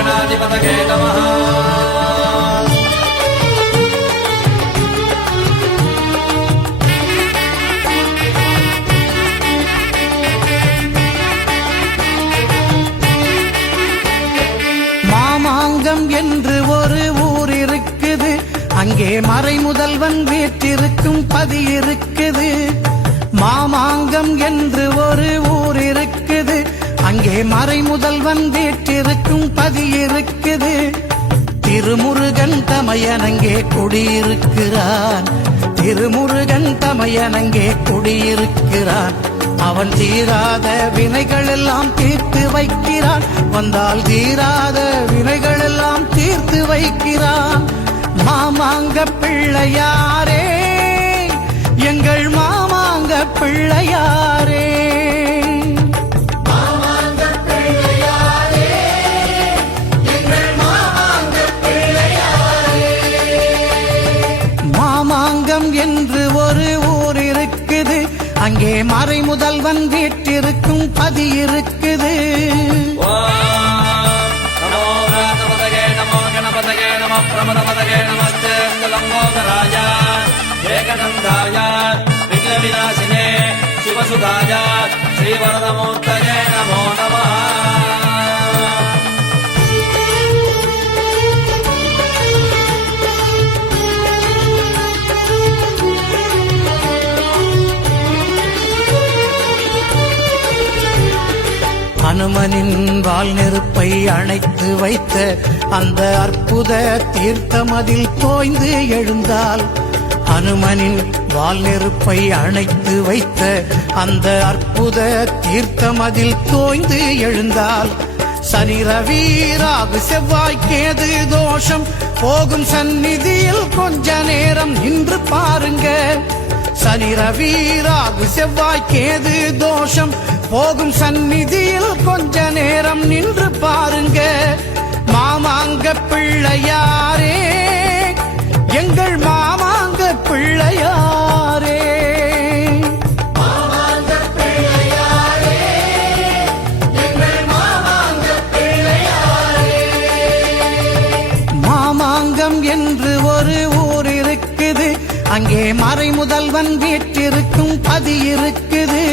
गणाधिपतये नमः மாமாங்கம் என்று ஒரு ஊர் இருக்குது, அங்கே மறை முதல்வன் வீற்றிருக்கும் பதி இருக்குது. மாமாங்கம் என்று ஒரு ஊர் இருக்குது, அங்கே மறை முதல்வன் வீற்றிருக்கும் பதி இருக்குது. திருமுருகன் தமையனங்கே குடியிருக்கிறான், திருமுருகன் தமையனங்கே குடியிருக்கிறான். அவன் தீராத வினைகள் எல்லாம் தீர்த்து வைக்கிறான், வந்தால் தீராத வினைகள் எல்லாம் தீர்த்து வைக்கிறான். மாமாங்க பிள்ளையாரே, எங்கள் மாமாங்க பிள்ளையாரே. மாமாங்கம் என்று ஒரு ஊர் இருக்குது, அங்கே மறை முதல்வன் வீற்றிருக்கும் பதி இருக்குது. प्रमदपतये नमस्ते लंबोदराय एकदन्ताय विघ्नविनाशिने शिवसुधाय श्रीवरदमूर्तये नमो नमः அனுமனின் வால் நெருப்பை அணைத்து வைத்த அந்த அற்புத தீர்த்தமதில் தோய்ந்து எழுந்தால், அனுமனின் வால் நெருப்பை அணைத்து வைத்த அந்த அற்புத தீர்த்தமதில் தோய்ந்து எழுந்தால், சனி ரவி ராகு செவ்வாய் கேது தோஷம் போகும் சந்நிதியில் கொஞ்ச நேரம் நின்று பாருங்க. சனி ரவி ராகு செவ்வாய் கேது தோஷம் போகும் சந்நிதியில் கொஞ்ச நேரம் நின்று பாருங்க. மாமாங்க பிள்ளையாரே, எங்கள் மாமாங்க பிள்ளையாரே. மாமாங்கம் என்று ஒரு ஊர் இருக்குது, அங்கே மறை முதல்வன் வீற்றிருக்கும் பதி இருக்குது.